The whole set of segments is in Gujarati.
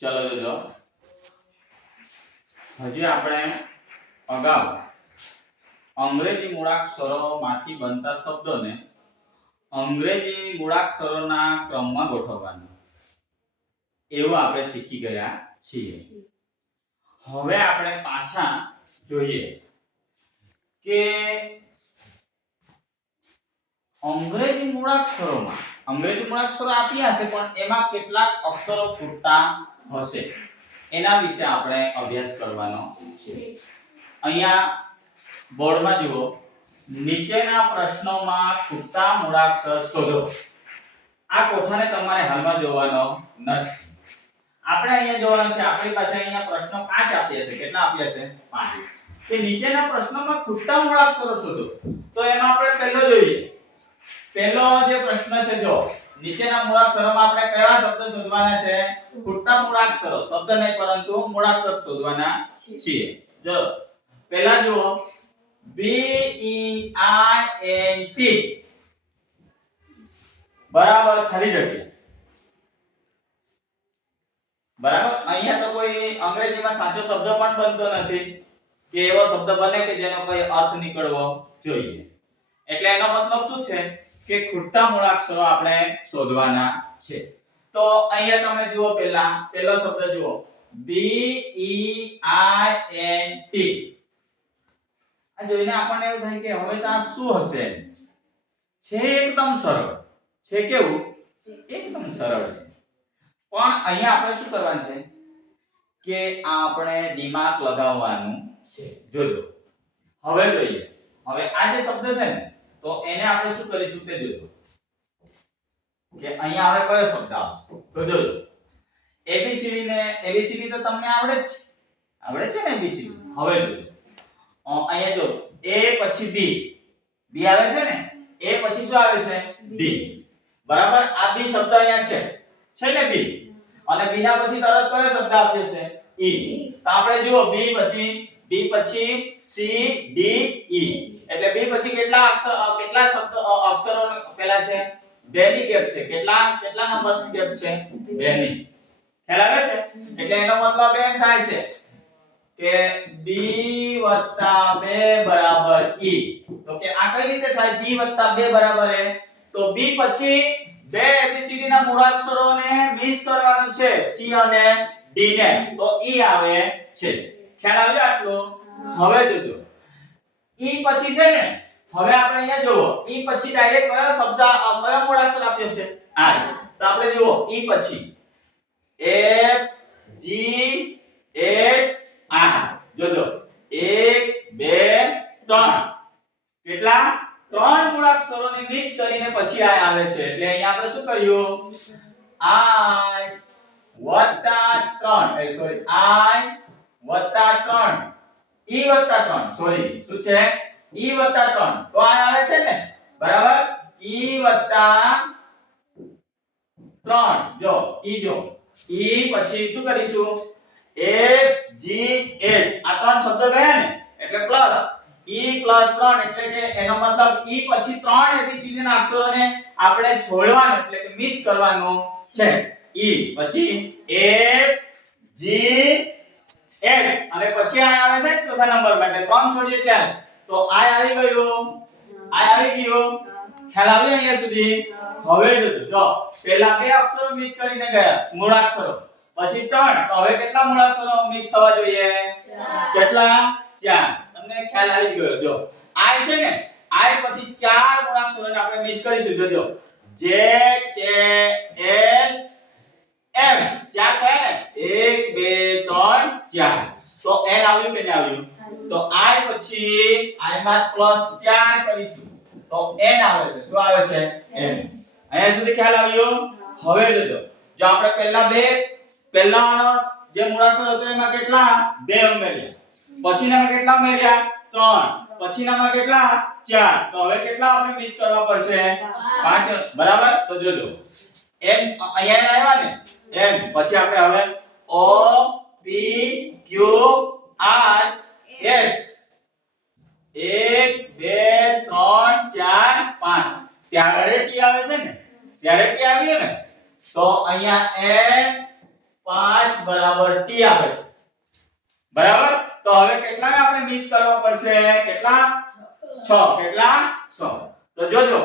ચલો જોજો હજી આપણે અગાઉ અંગ્રેજી મૂળાક્ષરોમાંથી બનતા શબ્દોને અંગ્રેજી મૂળાક્ષરોના ક્રમમાં ગોઠવવાનું એવું આપણે શીખી ગયા છીએ. હવે આપણે પાછા જોઈએ કે અંગ્રેજી મૂળાક્ષરો આપ્યા હશે પણ એમાં કેટલાક અક્ષરો ખૂટતા હશે એના વિશે આપણે અભ્યાસ કરવાનો છે. અહીંયા બોર્ડમાં જુઓ, નીચેના પ્રશ્નોમાં ખૂટતા મૂળાક્ષર શોધો. આ કોઠાને તમારે હાલમાં જોવાનો નથી. આપણે અહીંયા જોવાનું છે. આપણી પાસે અહીંયા પ્રશ્નો 5 આપ્યા છે. કેટલા આપ્યા છે? 5. કે નીચેના પ્રશ્નોમાં ખૂટતા મૂળાક્ષરો શોધો. તો એમાં આપણે પહેલો જોઈએ. પહેલો જે પ્રશ્ન છે, જો નીચેના મૂળાક્ષરોમાં આપણે કયા શબ્દ શોધવાના છે? ખૂટતા મૂળાક્ષરો. શબ્દ નહીં પરંતુ મૂળાક્ષર શોધવાના છીએ. જો પહેલા જુઓ, B E I N T બરાબર ખાલી જગ્યા. બરાબર, અહીંયા તો કોઈ અંગ્રેજીમાં સાચો શબ્દ પણ બનતો નથી કે એવો શબ્દ બને કે જેનો કોઈ અર્થ નીકળવો જોઈએ. એટલે એનો મતલબ શું છે કે ખૂટતા મૂળાક્ષરો આપણે શોધવાના છે. તો અહીંયા તમે જુઓ, પહેલો શબ્દ જુઓ, B E I N T. આ જોઈને આપણને એવું થાય કે હવે તો આ શું હશે? છે એકદમ સરળ છે. કેવું? એકદમ સરળ છે. પણ અહીંયા આપણે શું કરવાનું છે કે આપણે દિમાગ લગાવવાનું છે. જોજો હવે જોઈએ. હવે આ જે શબ્દ છે ને, તો એને આપણે શું કરીશું તે જોજો કે અહીંયા હવે કયો શબ્દ આવશે. તો જોજો, ABCD તો તમને આવડે જ છે ને ABCD. હવે જોજો, અહીંયા જો A પછી B આવે છે ને, A પછી શું આવે છે? D. બરાબર, આ B શબ્દ અહીંયા છે ને B, અને B ના પછી તરત કયો શબ્દ આપ્યો છે? E. તો આપણે જુઓ, B પછી C D E, એટલે B પછી કેટલા શબ્દ અક્ષરો પેલા છે? 2 ની ગેપ છે. કેટલા નંબર્સની ગેપ છે? 2 ની. ખ્યાલ આવે છે? એટલે એનો મતલબ એમ થાય છે કે B + 2 બરાબર E. તો કે આ કઈ રીતે થાય? B + 2 બરાબર E. તો B પછી 2 ABCD ના મૂળાક્ષરોને મિસ કરવાનું છે, C અને D ને, તો E આવે છે. ખ્યાલ આવ્યો આટલું? હવે જોજો, E પછી છે ને, હવે આપણે અહીંયા જુઓ, E પછી ડાયરેક્ટ કયો મૂળાક્ષર આપ્યો છે? I. તો આપણે જુઓ, E પછી F G H I. જોજો, 1 2 3. કેટલા? 3 મૂળાક્ષરોને મિસ કરીને પછી I આવે છે. એટલે અહીંયા આપણે શું કર્યું? I + 3 શું છે? E + 3. તો I આવે છે ને, બરાબર? E + 3. જો E પછી શું કરીશું? F G H. આ 3 શબ્દ ગયા ને, એટલે પ્લસ E + 3, એટલે કે એનો મતલબ E પછી 3 ABCD ના અક્ષરોને આપણે છોડવાનું, એટલે કે મિસ કરવાનું છે. E પછી F G H, અને પછી I આવે છે ચોથા નંબર માટે. 3 છોડીએ ત્યારે તો I આવી ગયું. ખ્યાલ આવ્યો અહીંયા સુધી? હવે જો પહેલા 2 અક્ષરો મિસ કરીને ગયા, મૂળાક્ષરો, પછી 3. તો હવે કેટલા મૂળાક્ષરો મિસ થવા જોઈએ? 4. કેટલા? 4. તમને ખ્યાલ આવી ગયો. જો I છે ને, I પછી 4 મૂળાક્ષરોને આપણે મિસ કરીશું. જોજો, J K L M. 4 થયા ને, 1 2 3 4. તો L આવ્યું કે નહીં આવ્યું? તો I પછી I માં +4 કરીશું તો N આવે છે. શું આવે છે? N. અહીંયા સુધી ખ્યાલ આવ્યો? હવે જોજો, જો આપણે પહેલાનો જે મૂળાક્ષર હતો એમાં કેટલા? 2 ઉમેર્યા, પછીનામાં કેટલા ઉમેર્યા? 3, પછીનામાં કેટલા? 4. તો હવે કેટલા આપણે મિસ કરવા પડશે? 5. બરાબર? તો જોજો, M અહીંયા આવ્યા ને, M પછી આપણે હવે O P Q R S 1 2 3 4 5. ત્યારે T આવે છે ને, ત્યારે T આવ્યો ને, તો અહીંયા n 5 બરાબર t આવે છે બરાબર તો હવે કેટલાને આપણે મિસ કરવા પડશે કેટલા 6 કેટલા 6 તો જોજો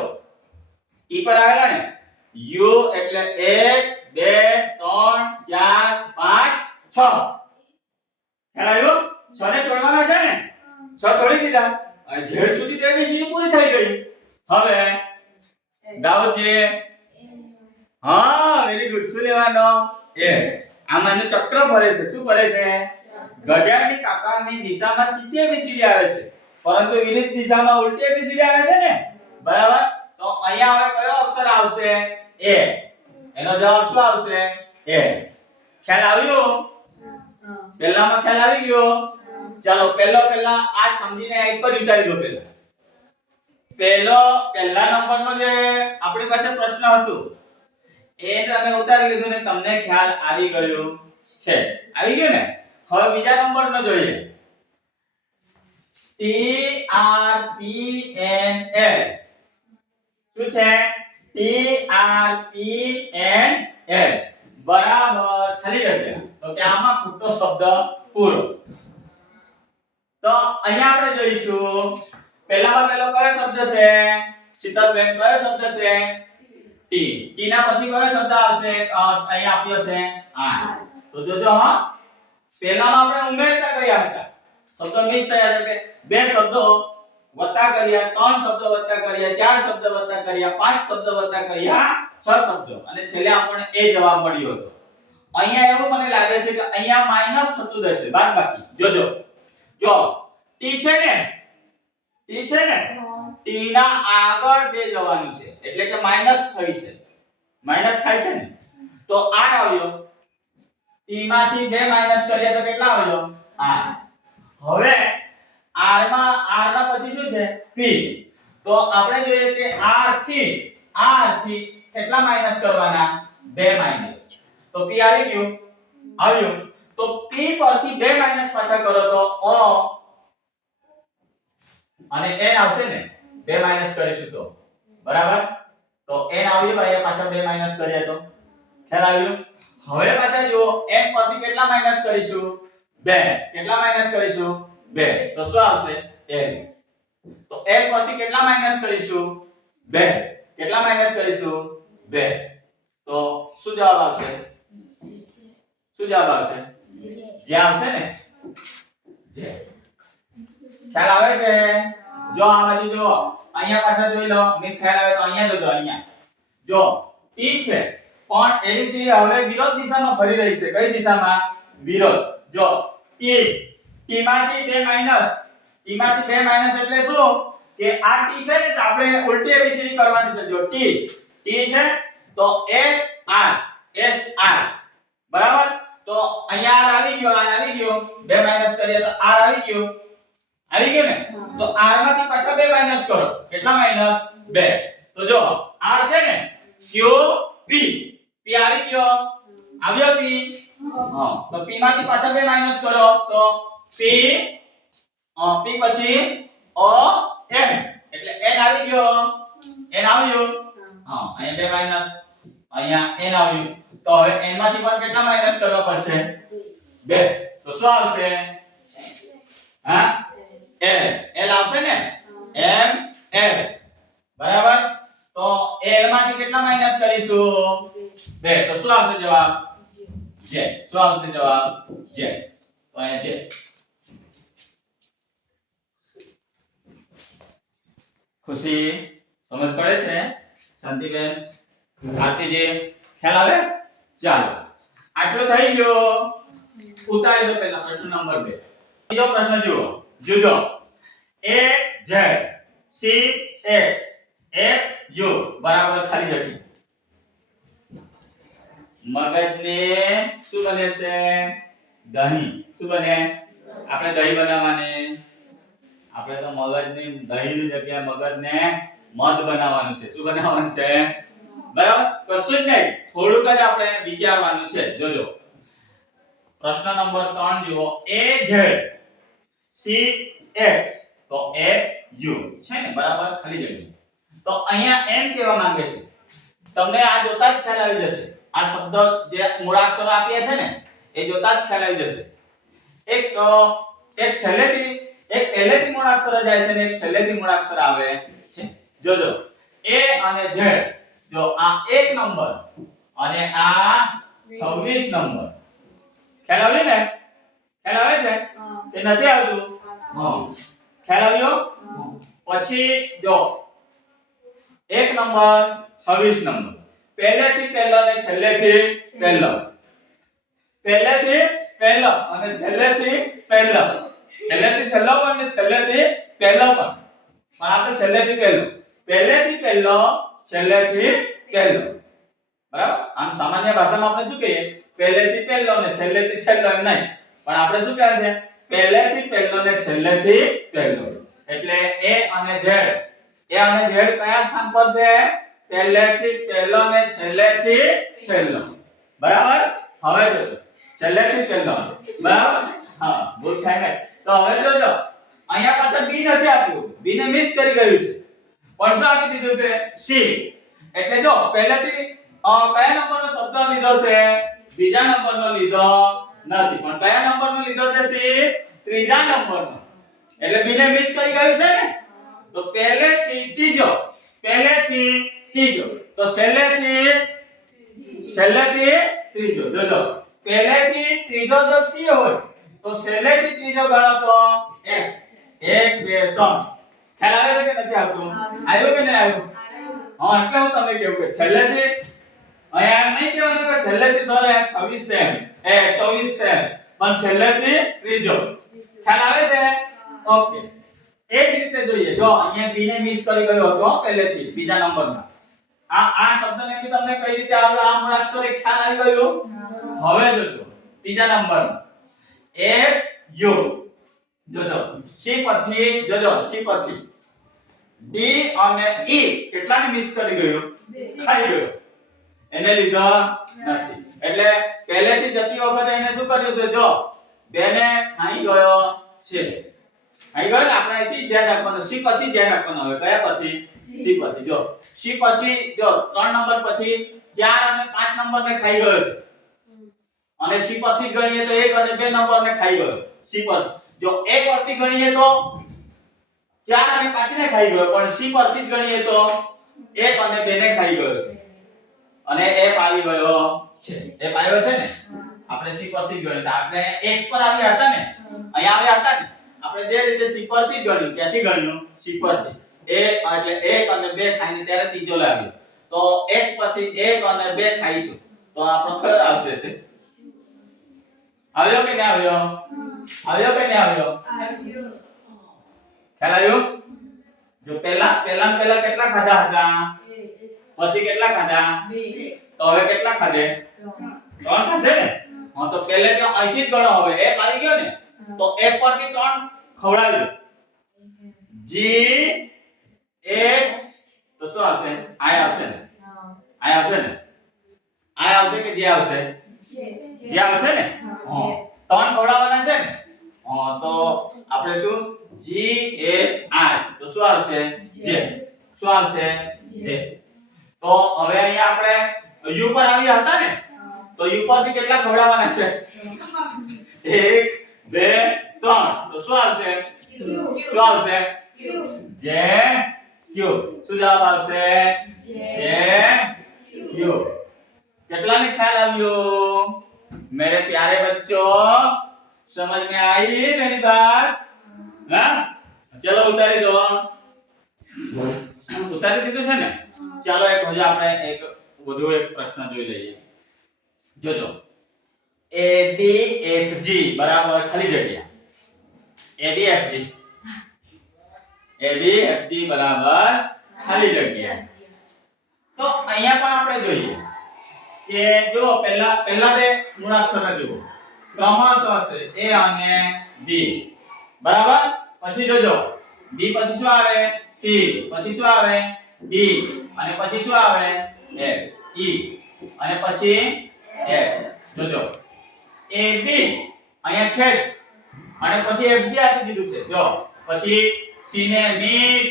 t પર આવેલા ને u એટલે 1 2 3 4 5 6 ખ્યાલ આવ્યો 6 ને છોડવાના છે ને 6 છોડી દીધા અને z સુધી તે એબીસી પૂરી થઈ ગઈ હવે દાઉદજી હા વેરી ગુડ શું લેવાનો એ આમાં ચક્ર ફરે છે શું ફરે છે ઘડિયાળની કાંટાની દિશામાં સીધી એબીસીડી આવે છે પરંતુ વિરુદ્ધ દિશામાં ઉલટી એબીસીડી આવે છે ને બરાબર તો અહીંયા હવે કયો અક્ષર આવશે એ એનો જવાબ શું આવશે એ ખ્યાલ આવ્યો પહેલામાં ખ્યાલ આવી ગયો ચાલો પહેલા આ સમજીને એક જ ઉતારી દો પહેલા નંબરનો જે આપણી પાસે પ્રશ્ન હતો એ તમે ઉતારી લીધું ને તમને ખ્યાલ આવી ગયો છે આવી ગયો ને હવે બીજા નંબરનો જોઈએ T R P N L શું છે T R P N L બરાબર ખાલી જગ્યા તો કે આમાં ખોટો શબ્દ પૂરો તો અહીંયા આપણે જોઈશું પહેલામાં પહેલો કયો શબ્દ છે શીતલબેન કયો શબ્દ છે ટી ટી ના પછી કયો શબ્દ આવશે અહીંયા આપ્યો છે આ તો જોજો હા પહેલામાં આપણે ઉમેરતા ગયા હતા શબ્દો મિસ થયા એટલે બે શબ્દો વત્તા કર્યા ત્રણ શબ્દો વત્તા કર્યા ચાર શબ્દો વત્તા કર્યા પાંચ શબ્દો વત્તા કર્યા છ શબ્દો અને છેલ્લે આપણને એ જવાબ મળ્યો હતો અહીંયા એવું મને લાગે છે કે અહીંયા માઈનસ થતું જશે બાદબાકી જોજો જો ટી છે ને ટી ના આગળ બે જવાનું છે એટલે કે માઈનસ થઈ છે માઈનસ થાય છે ને તો r આવ્યો ટી માંથી બે માઈનસ કરીએ તો કેટલા આવ્યો r હવે r ના પછી શું છે p તો આપણે જોઈએ કે r થી કેટલા માઈનસ કરવાના બે માઈનસ તો p આવ્યું તો p પરથી બે માઈનસ પાછા કરો તો o અને n આવશે ને બે માઈનસ કરીશું તો બરાબર તો n આવ્યું ભાઈ પાછા બે માઈનસ કરીએ તો ખ્યાલ આવ્યો હવે પાછા જુઓ n પરથી કેટલા માઈનસ કરીશું બે કેટલા માઈનસ કરીશું બે તો શું આવશે n તો n પરથી કેટલા માઈનસ કરીશું બે કેટલા માઈનસ કરીશું બે તો શું જવાબ આવશે જે આવશે ને જે ખ્યાલ આવે છે જો આ બાજુ જો અહીંયા પાછા જોઈ લો ને ખ્યાલ આવે તો અહીંયા જોજો અહીંયા જો t છે પણ એબીસી હવે વિરોધ દિશામાં ફરી રહી છે કઈ દિશામાં વિરોધ જો t માંથી બે માઈનસ એટલે શું કે આ t છે ને તો આપણે ઉલટી એબીસી કરવાની છે જો t છે તો s r બરાબર તો અહીંયા r આવી ગયો બે માઈનસ કરીએ તો r આવી ગયો ને તો r માંથી પાછા બે માઈનસ કરો કેટલા માઈનસ બે તો જો r છે ને q p આવી ગયો p હા તો p માંથી પાછા બે માઈનસ કરો તો p પછી o m એટલે n આવી ગયો હા અહીંયા બે માઈનસ અહીંયા n આવ્યું તો હવે n માંથી પણ કેટલા માઈનસ કરવા પડશે બે તો શું આવશે હા l આવશે ને m l બરાબર તો l માંથી કેટલા માઈનસ કરીશું બે તો શું આવશે જવાબ j શું આવશે જવાબ j તો અહીંયા j ખુશી સમજ પડે છે શાંતિબેન આરતીજી ખ્યાલ આવે ચાલો આટલો થઈ ગયો ઉતારી દો પહેલા પ્રશ્ન નંબર 2 બીજો પ્રશ્ન જુઓ જોજો a z c x f u બરાબર ખાલી જગ્યા મગજને શું બને છે દહીં શું બને આપણે દહીં બનાવવાની આપણે તો મગજની દહીંની જગ્યાએ મગજને મધ બનાવવાનું છે શું બનાવવાનું છે બરાબર કશું જ નહીં થોડુંક જ આપણે વિચારવાનું છે જોજો પ્રશ્ન નંબર 3 જુઓ a z c x તો f u છે ને બરાબર ખાલી જગ્યા તો અહીંયા એમ કહેવા માંગે છે તમને આ જોતા જ ખ્યાલ આવી જશે આ શબ્દ જે મૂળાક્ષરો આપ્યા છે ને એ જોતા જ ખ્યાલ આવી જશે. એક પહેલેથી મૂળાક્ષર જાય છે ને એક છેલ્લેથી મૂળાક્ષર આવે છે. જોજો A અને Z, જો આ 1 નંબર અને આ 26 નંબર. ખ્યાલ આવ્યો ને? ખ્યાલ આવે છે કે નથી આવતું? હા, ખ્યાલ આવ્યો? પછી જો 1 નંબર 26 નંબર, પહેલેથી પહેલો અને છેલ્લેથી પહેલો, પહેલેથી પહેલો અને છેલ્લેથી પહેલો, પહેલેથી છેલ્લો પણ અને છેલ્લેથી પહેલો પણ. પણ આપણે છેલ્લેથી પહેલો, પહેલેથી પહેલો, છેલ્લેથી પહેલો. બરાબર? આમ સામાન્ય ભાષામાં આપણે શું કહીએ? પહેલેથી પહેલો અને છેલ્લેથી છેલ્લો એમ નહીં. પણ આપણે શું કહે છે? પહેલેથી પહેલો અને છેલ્લેથી પહેલો. એટલે A અને Z, A અને Z કયા સ્થાન પર છે? પહેલેથી પહેલો અને છેલ્લેથી છેલ્લો. બરાબર? હવે જોજો છેલ્લેથી પહેલો. બરાબર? હા, ભૂલ થાય ને. તો હવે જોજો અહીંયા પાછળ B નથી આપ્યું, B ને મિસ કરી ગયું છે. પણ શું આપી દીધું છે? C. એટલે જો પહેલેથી કયા નંબરનો શબ્દ લીધો છે? બીજા નંબરનો લીધો નથી. પણ કયા નંબરનો લીધો છે? C, ત્રીજા નંબરનો. એટલે B ને મિસ કરી ગયું છે ને? તો પહેલેથી ત્રીજો, પહેલેથી ત્રીજો, તો છેલ્લેથી ત્રીજો. જોજો પહેલેથી ત્રીજો જો C હોય તો છેલ્લેથી ત્રીજો ગણો તો X. 1 2 3. ખ્યાલ આવે છે કે નથી આવતું? આવ્યું કે નહીં આવ્યું? હા, એટલે હું તમને કહું કે છેલ્લેથી અહીંયા એમ નહીં કહેવાનું કે છેલ્લેથી સોરે 26 છે 24 છે, પણ છેલ્લેથી ત્રીજો. ખ્યાલ આવે છે? ઓકે. એ જ રીતે જોઈએ. જો અહીંયા B ને મિસ કરી ગયો હતો પહેલેથી બીજા નંબરમાં. આ શબ્દને બી તમને કઈ રીતે આવ્યો? આ મૂળાક્ષર એક ખ્યાલ આવી ગયો? હવે જોજો ત્રીજા નંબરમાં એક U. જોજો C પછી, જોજો C પછી D અને E કેટલાને મિસ કરી ગયો? ખાઈ ગયો. એને લીધા નથી. એટલે પહેલેથી જતી વખતે એને શું કર્યું છે? જો બેને ખાઈ ગયો છે. ખાઈ ગયો ને, આપણે અહીંથી ધ્યાન રાખવાનું. C પછી ધ્યાન રાખવાનું. હવે કયા પછી? C પછી. જો C પછી જો 3 નંબર પછી 4 અને 5 નંબરને ખાઈ ગયો છે. અને C પરથી ગણીએ તો 1 અને 2 નંબરને ખાઈ ગયો. C પર જો A પરથી ગણીએ તો 4 અને 5 ને ખાઈ ગયો, પણ C પરથી જ ગણીએ તો 1 અને 2 ને ખાઈ ગયો છે. અને F આવી ગયો છે. F આવ્યો છે ને? આપણે C પરથી જ ગણ્યું. આપણે X પર આવ્યા હતા ને? અહીંયા આવ્યા હતા ને? આપણે જે રીતે C પરથી જ ગણ્યું, ક્યાંથી ગણ્યું? C પરથી. એટલે 1 અને 2 ખાઈને ત્યારે ત્રીજો લાવ્યો. તો X પરથી 1 અને 2 ખાઈશું. તો આપણો કયો આવશે છે? આવ્યો કે નહીં આવ્યો? આવ્યો કે નહીં આવ્યો? આવ્યો. ખ્યાલ આવ્યો? જો પહેલા કેટલા ખાધા હતા? પછી કેટલા ખાધા? 2. તો હવે કેટલા ખાધે? 3 થશે ને? હા, તો પહેલે તો અહીંથી જ ગણો. હવે F આવી ગયો ને, તો F પરથી 3 ખવડાવ્યો. G H તો શું આવશે? I આવશે ને? I આવશે ને? I આવશે કે J આવશે? J આવશે ને? હા, 3 ખવડાવવાના છે ને? હા, તો આપણે શું? G H I તો શું આવશે? J. શું આવશે? J. તો હવે અહીંયા આપણે U પર આવ્યા હતા ને? તો U પરથી કેટલા ખવડાવવાના છે? 1 2 3. તો શું આવશે? શું આવશે? J Q. શું જવાબ આવશે? J Q. કેટલાને ખ્યાલ આવ્યો? मेरे प्यारे बच्चों, समझ में आई मेरी बात? हाँ, चलो उतारी दो. ઉતારી દીધું છે ને? ચાલો એક હજુ આપણે એક વધુ એક પ્રશ્ન જોઈ લઈએ. જોજો ABFG બરાબર ખાલી જગ્યા ABFG બરાબર ખાલી જગ્યા. તો અહીંયા પણ આપણે જોઈએ કે જો પહેલા બે મૂળાક્ષર જુઓ, ક્રમશઃ હશે A અને D. બરાબર? પછી જોજો B પછી શું આવે? C. પછી શું આવે? D. અને પછી શું આવે? F. E. અને પછી F. જોજો AB અહીંયા છે અને પછી FG આપી દીધું છે. જો પછી C ને મિસ,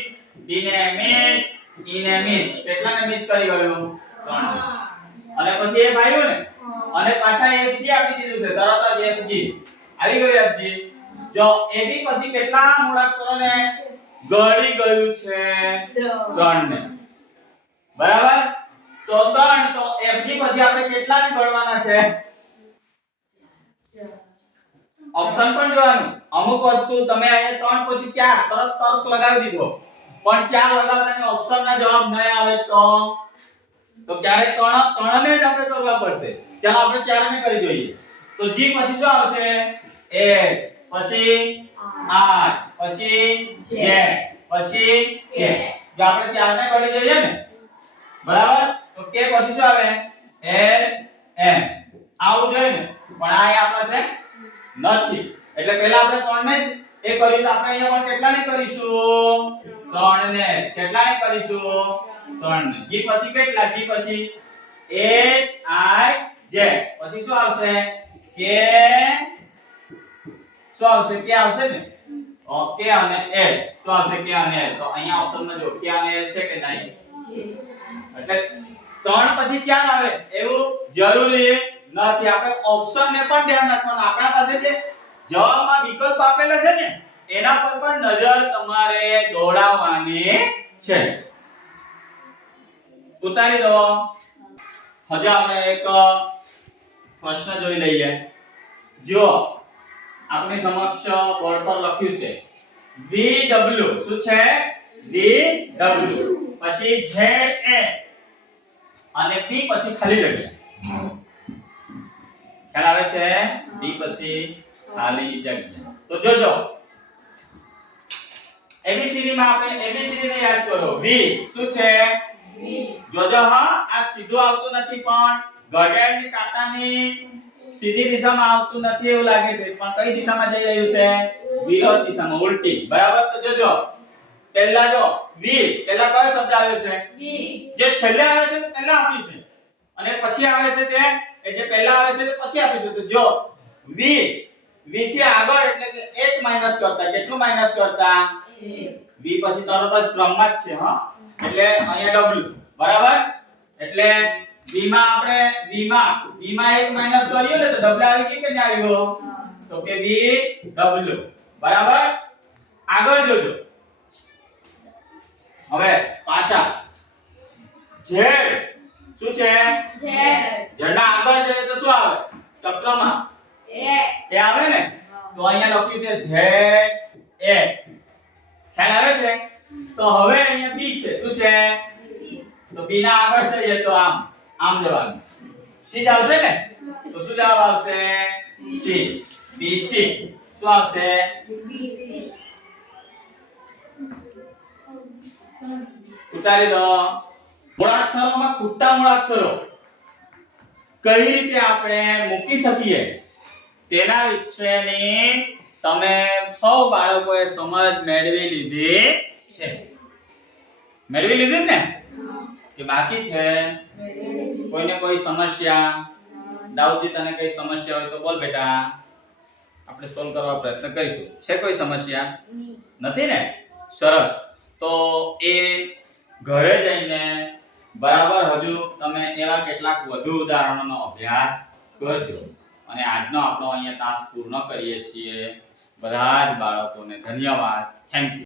D ને મિસ, E ને મિસ. કેટલાને મિસ કરી ગયો? 3. અને પછી f આવ્યું ને અને પાછા fg આપી દીધું છે તરત જ fg આવી ગયું fg જો ab પછી કેટલા મૂળાક્ષરોને ગળી ગયું છે 3 ને બરાબર તો 3 તો fg પછી આપણે કેટલાને ગણવાના છે ઓપ્શન પણ જોવાનું અમુક વસ્તુ તમે અહીંયા 3 પછી 4 તરત લગાવી દીધો પણ 4 લગાવતાની ઓપ્શનના જવાબ નહીં આવે તો ક્યારે 3 ને જ આપણે કરવા પડશે ચાલો આપણે 4 ને કરી જોઈએ તો g પછી શું આવશે 1 પછી 8 પછી 2 પછી 1 જો આપણે 4 ને કરી દઈએ ને બરાબર તો k પછી શું આવે l m આવું જોઈએ ને પણ આ આપણા છે નથી એટલે પહેલા આપણે 3 ને એ કર્યું તો આપણે અહીંયા પણ કેટલાને કરીશું 3 ને કેટલાને કરીશું 3 ને g પછી કેટલા g પછી 1 i j પછી શું આવશે k શું આવશે k આવશે ને k અને l શું આવશે k અને l તો અહીંયા ઓપ્શનમાં જો k અને l છે કે નહીં એટલે 3 પછી 4 આવે એવું જરૂરી નથી આપણે ઓપ્શન ને પણ ધ્યાન રાખવાનું આપણા પાસે જે જવાબમાં વિકલ્પ આપેલા છે ને એના પર પણ નજર તમારે દોડાવવાની છે ઉતારી દો હજુ આપણે એક પ્રશ્ન જોઈ લઈએ જો આપણી સમક્ષ બોર્ડ પર લખ્યું છે VW શું છે VW પછી ZA અને P પછી ખાલી જગ્યા ખ્યાલ આવે છે D પછી ખાલી જગ્યા તો જોજો ABCD માં આપણે ABCD ને યાદ કરો V શું છે V જોજો હા આ સીધું આવતું નથી પણ ઘડિયાળની કાંટાની સીધી દિશામાં આવતું નથી એવું લાગે છે પણ કઈ દિશામાં જઈ રહ્યું છે વિરોધ દિશામાં ઉલટી બરાબર તો જોજો પહેલા જો V પહેલા કયો શબ્દ આવ્યો છે V જે છેલ્લે આવે છે તે પહેલા આપ્યું છે અને પછી આવે છે તે જે પહેલા આવે છે તે પછી આપીશું તો જો v થી આગળ એટલે કે 1 માઈનસ કરતા કેટલું માઈનસ કરતા 1 v પછી તરત જ ક્રમમાં જ છે હા એટલે અહીંયા w બરાબર એટલે v માં આપણે v માં 1 માઈનસ કર્યું ને તો w આવી ગઈ કે ન આવ્યો તો કે v w બરાબર આગળ જોજો હવે પાછા z શું છે ઝંડા આગળ જઈએ તો શું આવે ચક્રમાં એ આવે ને તો અહીંયા લખ્યું છે Z A ખ્યાલ આવે છે તો હવે અહીંયા B છે શું છે તો B ના આગળ જઈએ તો આમ જવાબ C જ આવશે ને તો શું જવાબ આવશે C BC શું આવશે ઉતારી દો મૂળાક્ષરોમાં ખૂટતા મૂળાક્ષરો કઈ રીતે આપણે મૂકી શકીએ તેના વિશેની તમે સૌ બાળકોએ સમજ મેળવી લીધી છે ને કે બાકી છે કોઈને કોઈ સમસ્યા દાઉદજી તને કઈ સમસ્યા હોય તો બોલ બેટા આપણે સોલ્વ કરવા પ્રયત્ન કરીશું છે કોઈ સમસ્યા નથી ને સરસ તો એ ઘરે જઈને બરાબર હજુ તમે એવા કેટલાક વધુ ઉદાહરણોનો અભ્યાસ કરજો અને આજનો આપણો અહીંયા તાસ પૂર્ણ કરીએ છીએ બધા જ બાળકોને ધન્યવાદ થેન્ક યુ